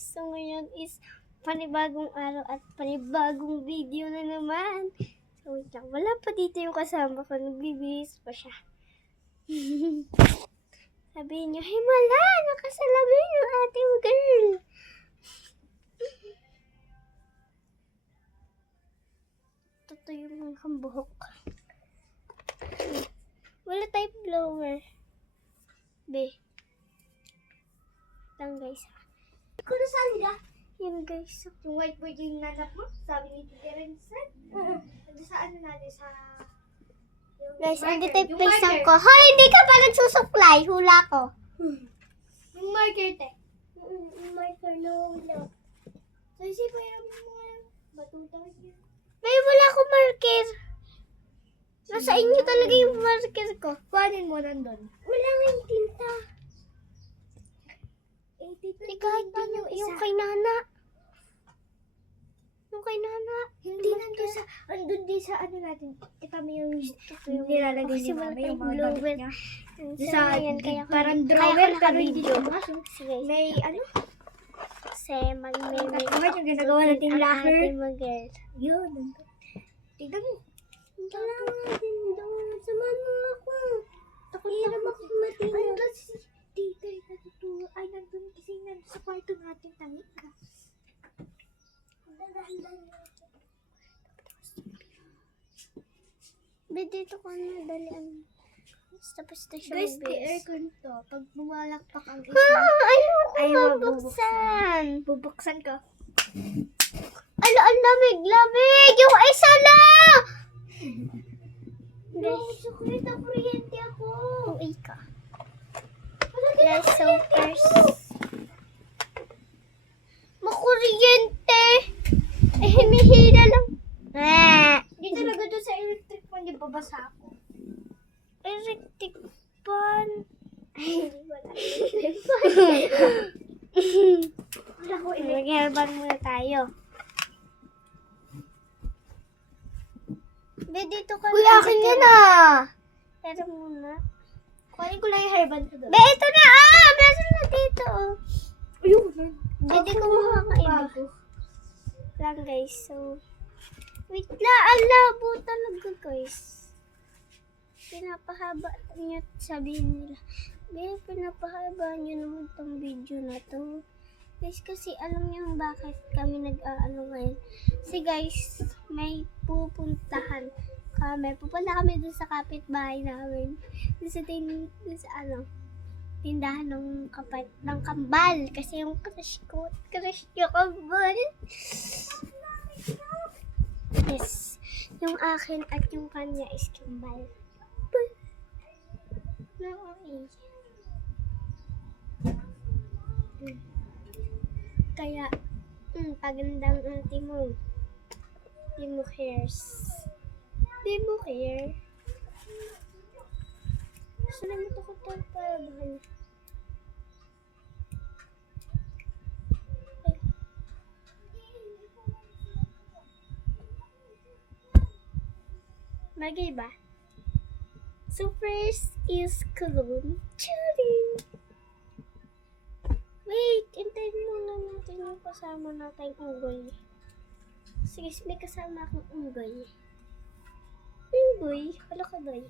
guys, so ngayon is panibagong araw at panibagong video na naman. So wait lang, wala pa dito yung kasama ko, nagbibihis pa siya. Sabihin niyo, himala, nakasalamin yung ating girl. Ito yung mga buhok. Wala tayong blower. Be. Lang guys. Kung nasaan ka? Yan guys. Yung whiteboard yung nanap mo, sabi ni Tita Rensen. Sa ano natin, sa... Guys, marker, andito yung yung face marker. ko. Hoy, hindi ka pa nagsusuklay. Hula ko. Yung marker, te. Yung marker na hula. So, isipin mo yung mga batutang yun. May wala ko marker. Nasa inyo talaga yung marker ko. Kuhanin mo nandun. Wala nga yung tinta. Hindi kahit ano, yung kay Nana. Yung kay Nana. Hindi nandun sa, andun din sa ano natin. Kita mo yung nilalagay Kasi ni wala Mama, yung tayong mga blower. gamit niya. Sa ayan, kaya ko, parang kaya drawer, ko pero hindi naka-video. pumasok. Sige. May ano? Kasi mag-meme. Bakit yung ginagawa natin locker? Ang ating mag-girl. Yun, nandun. Tignan mo. Wala nga din doon. Samahan mo ako. Hirap ako matina. Andun si Tita, natutulog. Ay, nandun kasi nandun sa kwarto natin, tangik ka. Be, dito ko na dalian. Tapos na siya Guys, the mabilis. aircon to. Pag bumalakpak ang isa, Ayoko Ay, mabuksan. bubuksan ka. Ala, ang lamig-lamig! Yung isa na! Guys, Sukulit ang kuryente ako. uwi ka. Guys, so first. Makuryente! Eh, hinihila lang. Di talaga doon sa electric fan, di babasa ako. Electric fan. Ay, wala. Wala ko Mag-herbal muna tayo. Be, dito ka Uy, akin yan Pero muna. Kuhanin ko lang yung hairband ko doon. Be, ito na! Meron na dito, oh. Ayun. Hindi ko makakaiba. Lang, guys. So, wait lang. Ang labo talaga, guys. Pinapahaba niyo, sabihin nila. Be, pinapahaba niyo naman tong video na to. Guys, kasi alam niyo bakit kami nag-aano ngayon. Kasi guys, may pupuntahan kami. Pupunta kami dun sa kapitbahay namin. Dun sa tindahan ng kambal. Kasi yung crush nyo kambal. Yes. Yung akin at yung kanya is kambal. No, kaya, pagandang ate mo. Di mo cares. Di mo care. Saan mo ito ko talabahan? Bagay ba? So first is cologne. Charing! Wait, hintayin muna natin yung kasama natin unggoy. Sige, may kasama akong unggoy. Unggoy? Wala ka doy.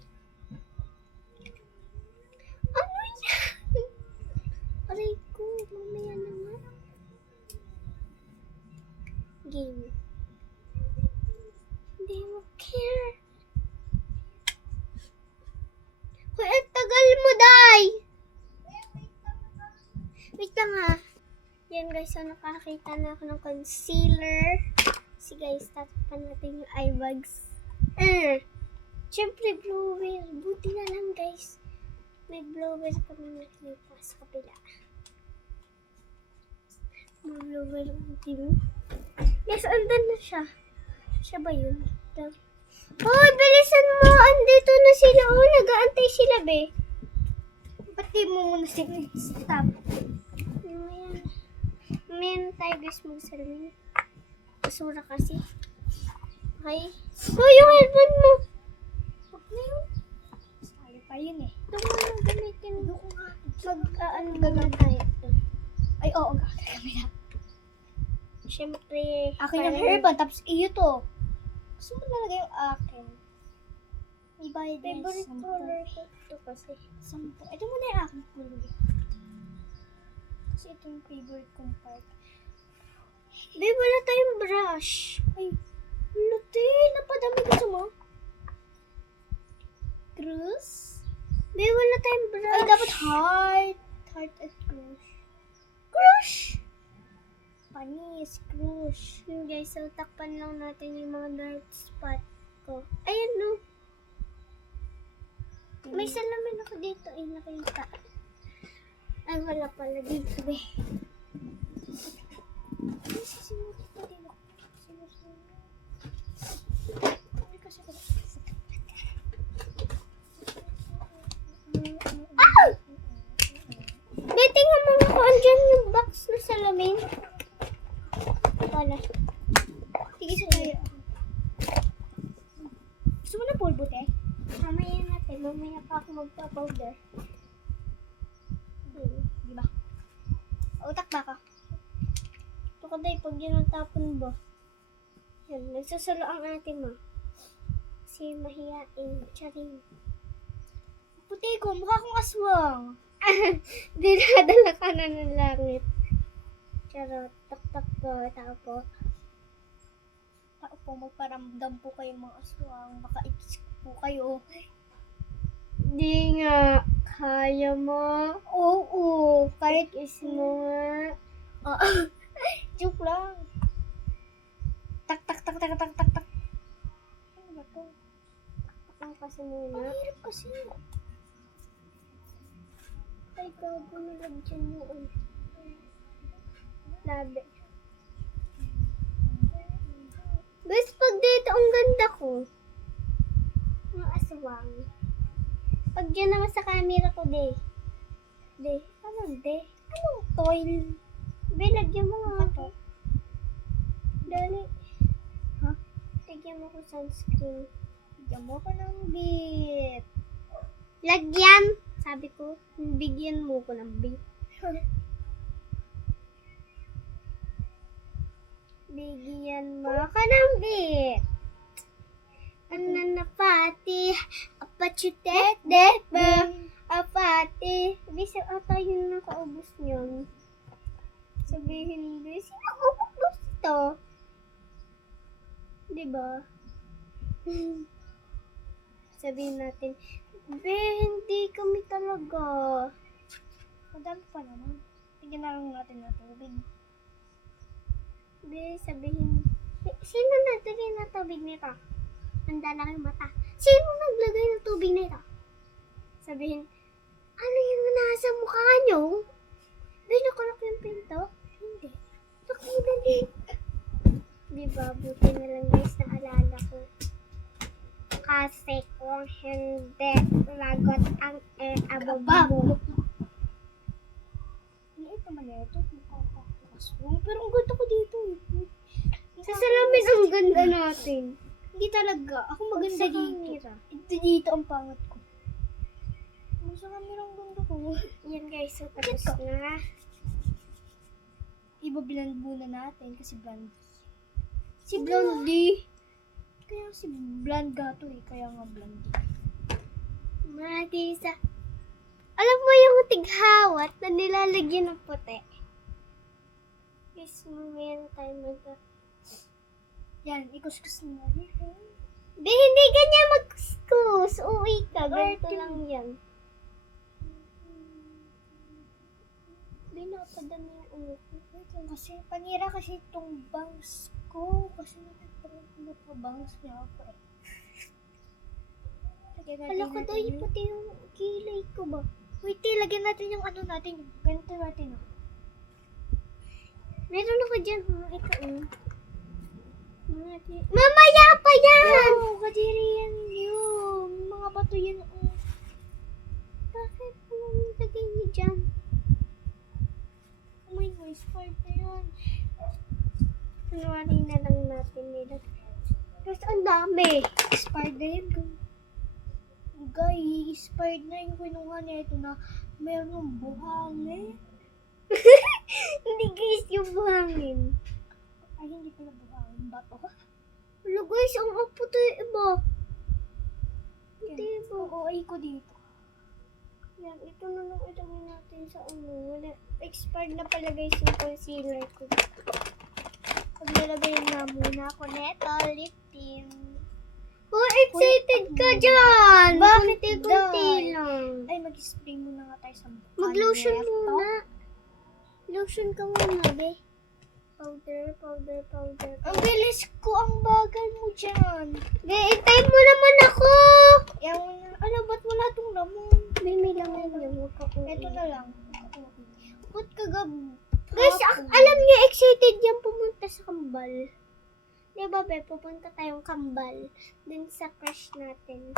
Ano yan? Aray ko, mamaya naman. Game. Hindi mo care. Hoy, ang tagal mo, Day! Wait lang ha. Yan guys, so nakakita na ako ng concealer. So guys, tatapan natin yung eye bags. Siyempre, blower. Buti na lang guys. May blower kami nakita sa kapila. May blower buti mo. Yes, andan na siya. Siya ba yun? Hoy, bilisan mo! Andito na sila. Oh, nag-aantay sila, be. Ba't di mo muna stop? Meron tayo guys mag-salamin. Basura kasi. Okay. Oh, yung headband mo. Huwag na yun. Sayang pa yun eh. Ito mo na gamitin. Ano ko nga? Mag-ano naman tayo. Ay, oo, gagamit na. Siyempre, Akin yung hairband, tapos iyo to. Gusto mo talaga yung akin? Ibayad na yung favorite color ko ito kasi. 10. Ito muna yung aking color. Kasi ito yung favorite kong part. Babe, wala tayong brush. Ay, luti, napadami gusto mo? Cruz? Babe, wala tayong brush. Ay, dapat heart. Heart at crush. Crush! Panis, crush. Yun guys, so takpan lang natin yung mga dark spot ko. Ayan no. May salamin ako dito nakita. Ay, wala pala dito be. Ay, sisimot pa din ako. Sinusunod. Ay, kasi ko. Be, tingnan mo ako. Andyan yung box na salamin. Wala. Sige, sa tayo. Gusto mo na pulbo, te? Mamaya natin. Mamaya pa ako magpa-powder. Di ba? Utak ba ka? Ito ka day, pag yun ang tapon ba? Yan, nagsusalo ang ate mo. Kasi mahiyain. Charing. Puti ko, mukha kong aswang. Dinadala ka na ng langit. Charot. Tak-tak po. Tao po. Tao po, magparamdam po kayo mga aswang. Makaikis po kayo. Di nga. Kaya mo. Oo, kahit Kiss mo nga. joke lang. Tak, tak, tak, tak, tak, tak, tak. Ano ba to? Ang kasi Ang muna. hirap kasi. Ay, gago nilagyan mo. Labi. Best pag dito, ang ganda ko. Ang aswang. Pag dyan naman sa camera ko, de. De. Ano, de? Anong toil? Lagyan mo nga Ano ako. Dali. Ha? Lagyan mo ko sunscreen. Bigyan mo ko ng bit. Lagyan! Sabi ko, bigyan mo ko ng bit. Bigyan mo ka ng bit. Ananapati, apachutet, deba, apati. Bisa ata yun nakaubos niyon. Sabihin din, sino ubos ito? Diba? Sabihin natin, be, hindi kami talaga. Madami pa naman. Tignan na lang natin na tubig. Be, sabihin, sino naglagay ng tubig nito? Handa lang yung mata. Sino naglagay ng tubig nito? Sabihin, ano yung nasa mukha nyo? Be, nakulak yung pinto? Hindi. Nakina din. Diba, buti na lang guys, naalala ko. Kasi kung hindi, lagot ang ababo. Liit naman na ito. Aswang. Pero ang ganda ko dito. Sa salamin ang ganda natin. Hindi talaga. Ako maganda Sa dito. camera. Dito ang pangat ko. Sa camera ang ganda ko. Yan guys, so tapos na. Iba-blend muna natin kasi blondie. Si Blondie. Kaya si blonde gato eh. Kaya nga blondie. Matisa. Alam mo yung tighawat na nilalagyan ng puti? Guys, mamaya na tayo Yan, ikuskus na. Be, hindi ganyan mag-kuskus. Uwi ka. Ganito Arte lang yan. Be, napadami yung ulo ko. Wait lang kasi, panira kasi itong bangs ko. Kasi nakapagod pa bangs niya ako eh. Hala ko daw yung puti yung kilay ko ba? Wait, lagyan natin yung ano natin. Ganito natin oh. Meron ako dyan. Ito. Mamaya pa yan! Oh, kadiri yan yun. Mga bato yan oh. Bakit mo nilagay niyo dyan? Oh my God, spart na yan. Kunwari na lang natin nila. Kasi ang dami. Expired na yan. Guys, expired na yung kinuha niya. Ito na, meron ng buhangin. Hindi guys yung buhangin. bato. Wala guys, ang apo to yung iba. Hindi iba. Oo, ay ko dito. Yan, ito na lang ilagay natin sa ano. Wala, expired na pala guys yung concealer ko. Maglalagay na muna ako neto, lip tint. Oh, excited ka dyan! Bakit Kunti-kunti daw? lang. Ay, mag-spray muna nga tayo sa mukha. Mag-lotion Neto. muna. Lotion ka muna, be. Powder. Ang bilis ko, ang bagal mo dyan. Be, itay mo naman ako! Yan mo na. Ano, ba't wala tong lamon? Be, may laman niya. Huwag ka Ito na lang. Ba't kagab... Guys, alam niyo, excited yan pumunta sa Kambal. Diba, be, pupunta tayong Kambal. Dun sa crush natin.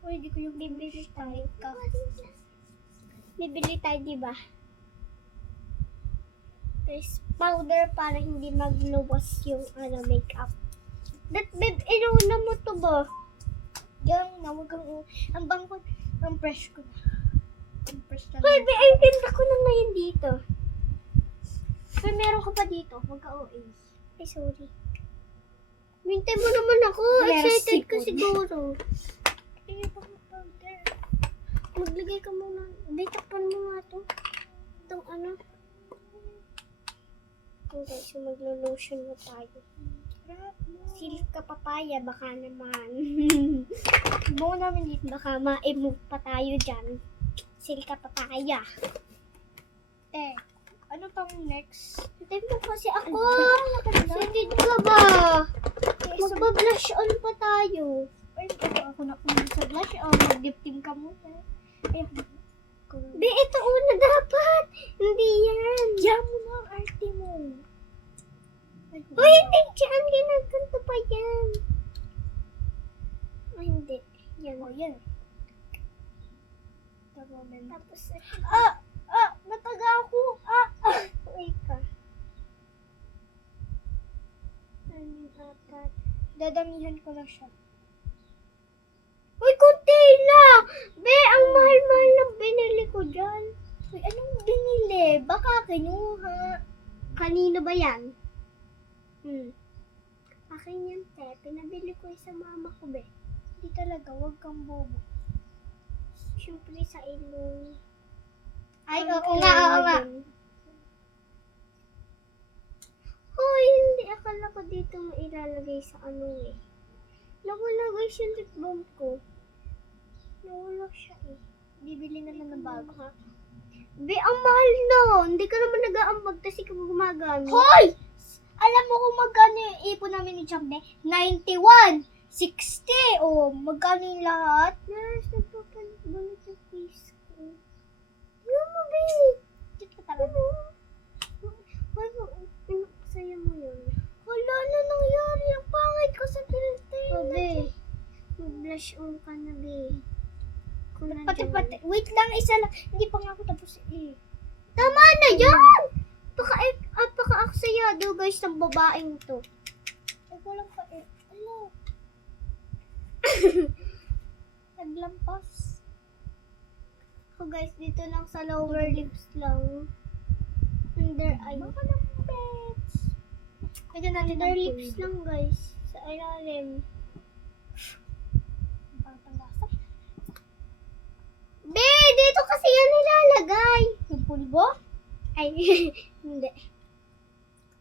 Uy, di ko yung bibili tayo ka. Bibili tayo, diba? There's powder para hindi magluwas yung makeup. That, babe, inuuna mo to ba? Yan na, wag kang... Ang bangko, ang fresh ko na. Ang fresh na. Hoy, be, ay, tinta ko na ngayon dito. Uy, meron ka pa dito. Wag ka OA. Ay, sorry. Mintay mo naman ako. Meron Excited ka sipon. siguro. Ay, bang powder. Maglagay ka muna. Dito pa mo nga to. Itong ano. Okay, so maglo-lotion na tayo. Silka papaya, baka naman. Buo namin dito. Baka ma-move pa tayo dyan. Silka papaya. Ano pang next? Hintay mo kasi ako. Ano? Excited ka ba? Magpa-blush on pa tayo. Ay, ako na kung sa blush. Mag-dip team ka muna. Ay, Be, ito una dapat. Hindi yan. Yan mo na ang arte mo. Ay, Uy, hindi dyan. Ginagkanto pa yan. Ay, hindi. Yan. Oh, yan. Moment. Tapos, Nataga ako. uy ka. Ano apat? Dadamihan ko na siya. Uy, kunti lang. Be, ang mahal-mahal ng binili ko dyan. Uy, anong binili? Baka kinuha. Kanino ba yan? Akin yan, te. Pinabili ko yung sa mama ko, be. Hindi talaga, wag kang bobo. Siyempre sa ilong. Ay, Ang oo nga, oo nga. din. Hoy, hindi. Akala ko dito mailalagay sa ano eh. Nawala guys yung lip balm ko. Nawala siya eh. Bibili na lang ng bago. Ha? Be, ang mahal no. Hindi ka naman nag-aambag kasi ka gumagamit. Hoy! Alam mo kung magkano yung ipon namin ni Chambe? 91! 60! O, magkano yung lahat? Nurse, nagpapalit yung face ko. Ano mo, be? Dito ka talaga. Hoy, saya mo yun. Wala na nangyari. Ang pangit ko sa filter. Oh, be. Mag-blush on ka na, be. Kung Pati, nandiyan. wait lang, isa lang. Hindi pa nga ako tapos eh. Tama na yan! Apaka-aksayado guys ng babaeng to. Eh, walang pa eh. Ano? Naglampas. So guys, dito lang sa lower lips lang. Under eye. Baka ng pets. Lagyan natin Under ng lips lang guys. Sa ilalim. Pangtangasa. Be, dito kasi yan nilalagay. Yung pulbo? Ay, hindi.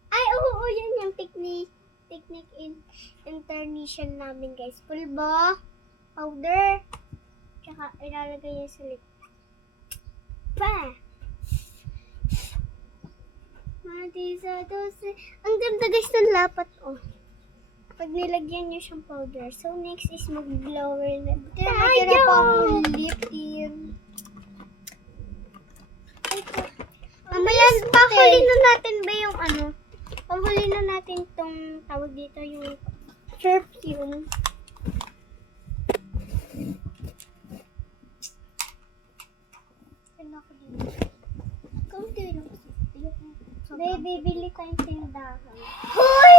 Ay, oo, yan yung technique in internation namin guys. Pulbo, powder, tsaka ilalagay yan sa lip. Pa! Matisa, dose. Ang ganda guys ng lapat, oh. Pag nilagyan nyo siyang powder. So, next is mag-blower na Tira pa akong lip tint. Mamaya, pahuli na natin ba yung ano? Pahuli na natin tong tawag dito yung perfume. Yan ako dito. Kaunti lang kasi. Baby, bili tayong tindahan. Hoy!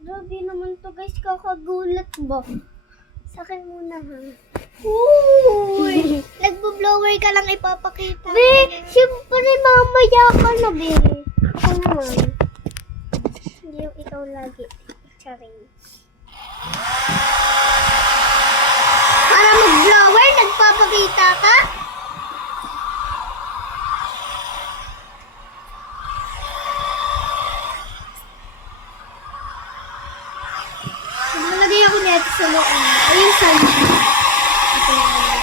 Grabe naman to guys, kakagulat ba? Sa akin muna ha. Uy! Nagbo-blower ka lang ipapakita. Be, syempre mamaya ka na be. Ako naman. Hindi yung ikaw lagi. Charing. Para mag-blower, nagpapakita ka? Nalagay ako nito sa loob. Ayun sa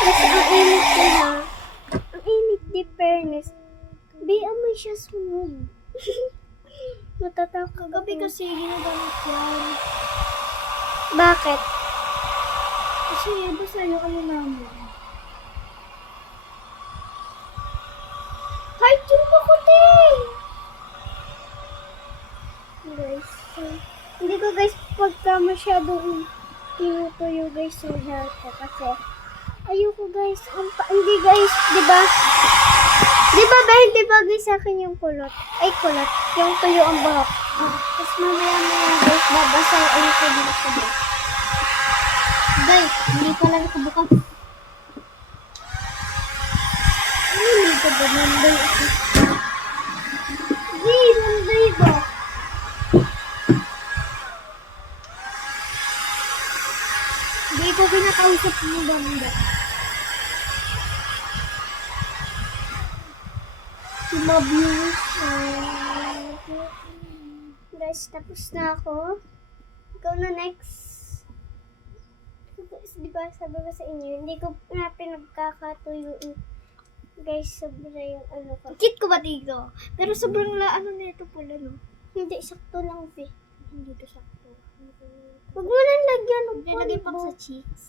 Kasi ang init nila. Ang init di fairness. Be, amoy siya sunog. Matatakot kagabi ako. kasi ginagamit yan. Bakit? Kasi basta yung ano namin. Heart yung makuting! Guys, so, hindi ko guys pagka masyadong tinutuyo guys yung hair ko kasi ayoko guys, hindi guys, di ba hindi bagay sa akin yung kulot, yung tuyo ang bahok. Tapos mamaya guys, babasa yung ko dito sa bahok. Guys, hindi pala nakabukas. Hindi ko ba nanday ako? Hindi, nanday ba? Hindi ko pinakausap mo banda. Mabuse. Guys, tapos na ako. Ikaw na next. Di ba sabi ko sa inyo, hindi ko na pinagkakatuyo. Guys, sobra yung ano ko. Kit ko ba dito? Pero sobrang ano na ito pala, no? Hindi, sakto lang, be. Hindi to sakto. Huwag mo lang lagyan. Nilagay pa sa cheeks.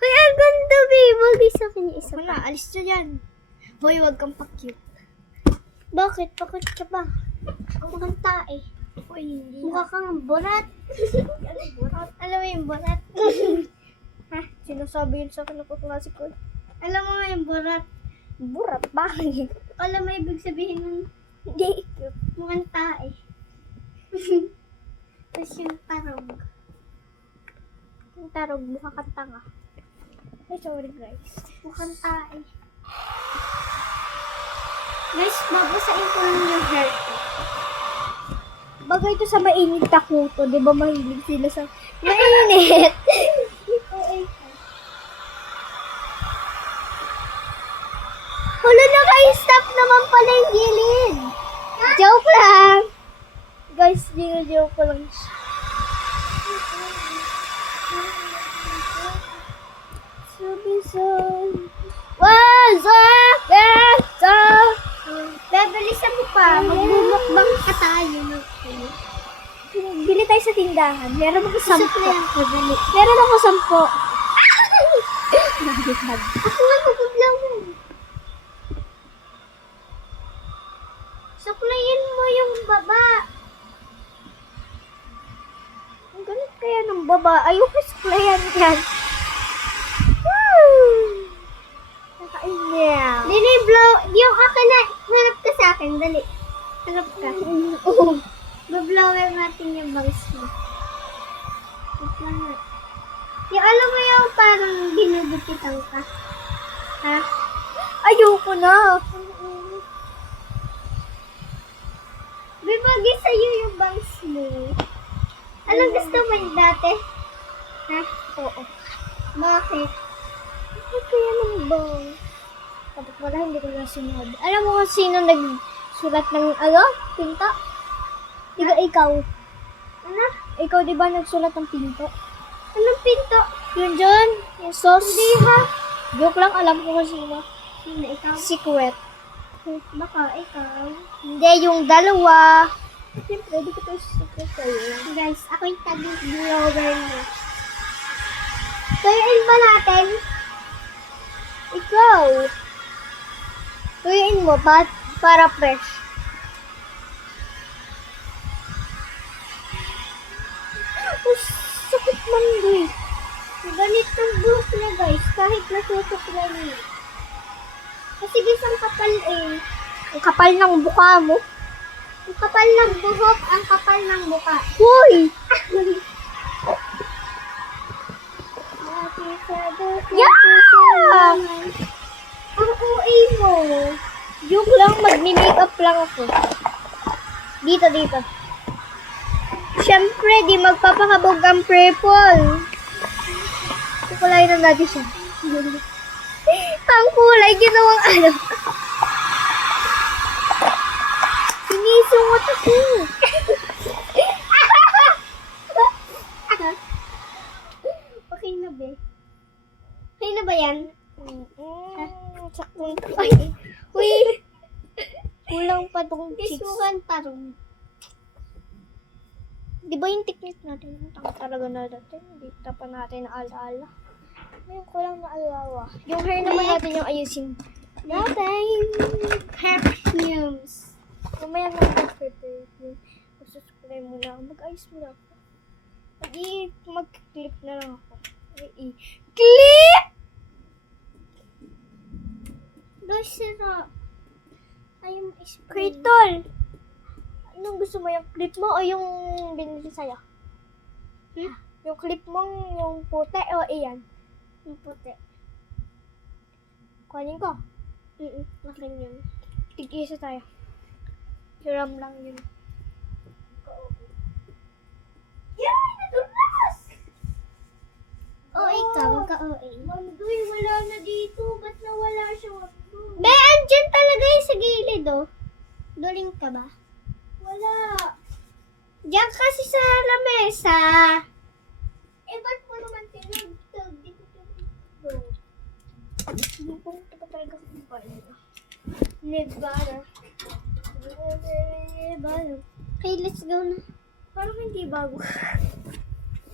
Hoy, ang ganda, be. Bagay sa akin yung isa Ako pa. na, alis na yan. Hoy, wag kang pa-cute. Bakit? Bakit ka ba? Mukhang tae. Hoy, hindi. Mukha kang burat. Alam mo yung burat? Ha? Sinasabi yun sa akin ng kaklase ko. Alam mo nga yung burat. Burat, bakit? Alam mo ibig sabihin ng hindi cute. Mukhang tae. Tapos yung tarog. Yung tarog, mukha kang tanga. Ay, sorry guys. Mukhang tae. Guys, babasain ko lang yung hair ko. Bagay ito sa mainit na kuto. Di ba mahilig sila sa mainit? Wala na kayo, stop naman pala yung gilid. Joke lang! Guys, joke ko lang. What's up? Babilisan mo pa. Magbumukbang ka tayo. Bili tayo sa tindahan. Meron ako 10. Meron ako 10. Ako nga maguglaw mo. Suklayin mo yung baba. Ang galit kaya ng baba. Ayoko suklayan yan. Nakainya. Dili, blow. Yung akin na. Hanap ka sa akin. Dali. Hanap ka. Bablower natin yung bangs mo. Wait lang nga. Yung alam mo yung parang binugupitan ka. Ha? Ayoko na. Bibagi sa'yo yung bangs mo. Anong gusto mo yung dati? Ha? Oo. Bakit? Bakit kaya nang bang? Kapag wala, hindi ko na sinabi. Alam mo kung sino nagsulat ng pinto? Di ba ikaw? Ano? Ikaw di ba nagsulat ng pinto? Anong pinto? Yun dyan, yung sauce. Hindi ha? Joke lang, alam ko kung sino. Sino ikaw? Secret. Baka ikaw. Hindi, yung dalawa. Siyempre, di ko to secret sa'yo. Guys, ako yung tag-blower mo. Tuyuin ba natin? Ikaw. Tuyuin mo, para fresh. Oh, sakit man doy. Ganitong buhok na guys, kahit nasusuklay niya. Kasi guys, ang kapal eh. Ang kapal ng buka mo. Ang kapal ng buhok, ang kapal ng buka. Hoy! Yeah! Yeah! Ang OA mo. Joke lang, magmi-makeup lang ako. Dito, dito. Siyempre, di magpapakabog ang purple. Kukulay na natin siya. Ang kulay, ginawang ano. Sinisungot ako. Okay na ba? Okay na ba yan? Sakong ay. Uy. Kulang pa tong cheeks. Isukan parang. Di ba yung technique natin? Ang talaga na natin. Hindi pa natin naalaala. Ngayon ko lang naalawa. Yung hair naman natin yung ayusin. Natin. Perfumes. Mamaya na mag-prepare. Masusukulay mo na. Mag-ayos mo na ako. Mag-clip na lang ako. Clip! Guys, sira. Ayaw mo spray. Kritol! Anong gusto mo? Yung clip mo o yung binili sa'yo? Yung clip mo, yung puti o iyan? Yung puti. Kuhanin ko. Akin yun. Tig-isa tayo. Hiram lang yun. Yay! Natulas! O, ikaw. Ka-OA. Mandoy, wala na dito. Ba't nawala siya? Be, andyan talaga yung sa gilid, oh. Duling ka ba? Wala. Diyan kasi sa lamesa. Ba't mo naman tinagtag? Dito. Hindi ko ito talaga kumbahin. Nevada. Okay, let's go na. Parang hindi bago.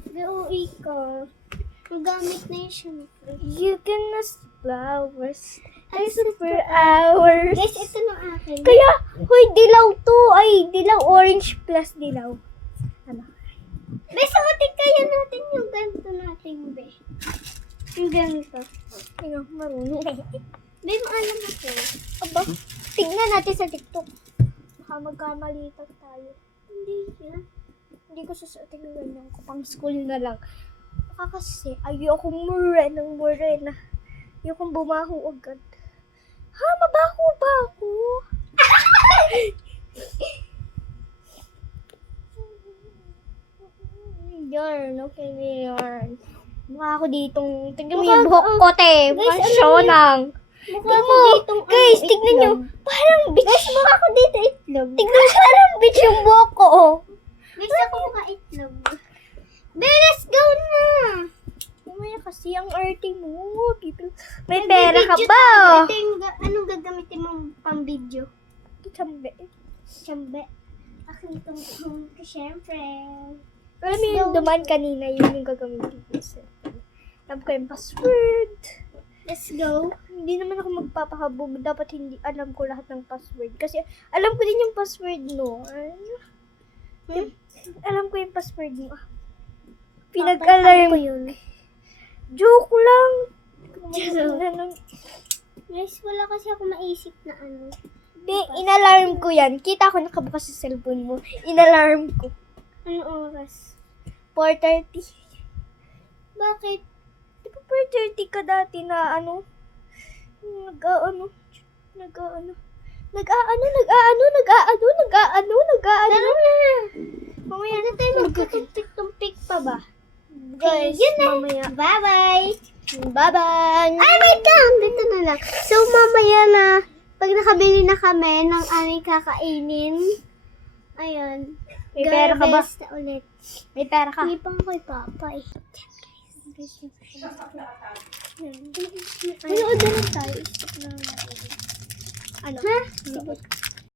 Ka-OA ka. Magamit na yun, syempre. You can ask flowers. I super hours. Guys, ito na akin. Kaya, hoy, dilaw to. Ay, dilaw. Orange plus dilaw. Ano? Be, suotin kaya natin yung ganito natin, be. Yung ganito. Ano, marunong. Be, maalam ako. Aba, tignan natin sa TikTok. Baka magkamalitan tayo. Hindi yan. Hindi ko susuotin yung ganyan ko. Pang school na lang. Baka kasi, ayoko morena. Ayokong bumaho agad. Ha, mabaho ba ako? Yarn, okay na yarn. Mukha ako ditong, tignan mo Mukha yung buhok ko- ko, te. Guys, Mukha ano syonang. Mukha Tignan ko mo, ditong guys, ano, tignan nyo. itlog. Parang bitch. Guys, mukha ko dito itlog. Tignan mo, parang bitch yung buhok ko, oh. Guys, ako mukha itlog. Be, let's go na! Mamaya kasi ang arte mo. May pera ka Nagbibideo ba? tayo. Ito yung anong gagamitin mong pang video? Chambe. Siyempre. Akin itong phone ko, syempre. Alam mo yung duman kanina, yun yung gagamitin ko. Alam ko yung password. Let's go. Hindi naman ako magpapahabog. Dapat hindi alam ko lahat ng password. Kasi alam ko din yung password noon. Alam ko yung password mo. Papatay Pinag-alarm. ko yun. Joke lang. Guys, wala kasi ako maisip na ano. Di, inalarm ko yan. Kita ko nakabukas sa cellphone mo. Inalarm ko. Ano oras? 4:30. Bakit? Di ba 4:30 ka dati na ano? Nag-aano? Tara na! Mamaya na tayo magtutumpik pa ba? Guys, yun na. mamaya. Bye-bye! Bye-bye! Ay, wait lang! Dito na lang. So, mamaya na, pag nakabili na kami ng aming kakainin, ayun. May pera ka ba? Garbest na ulit. May pera ka? Hindi pa ako kay Papa eh. Ano, order tayo. Stop na natin. Ano? Ha?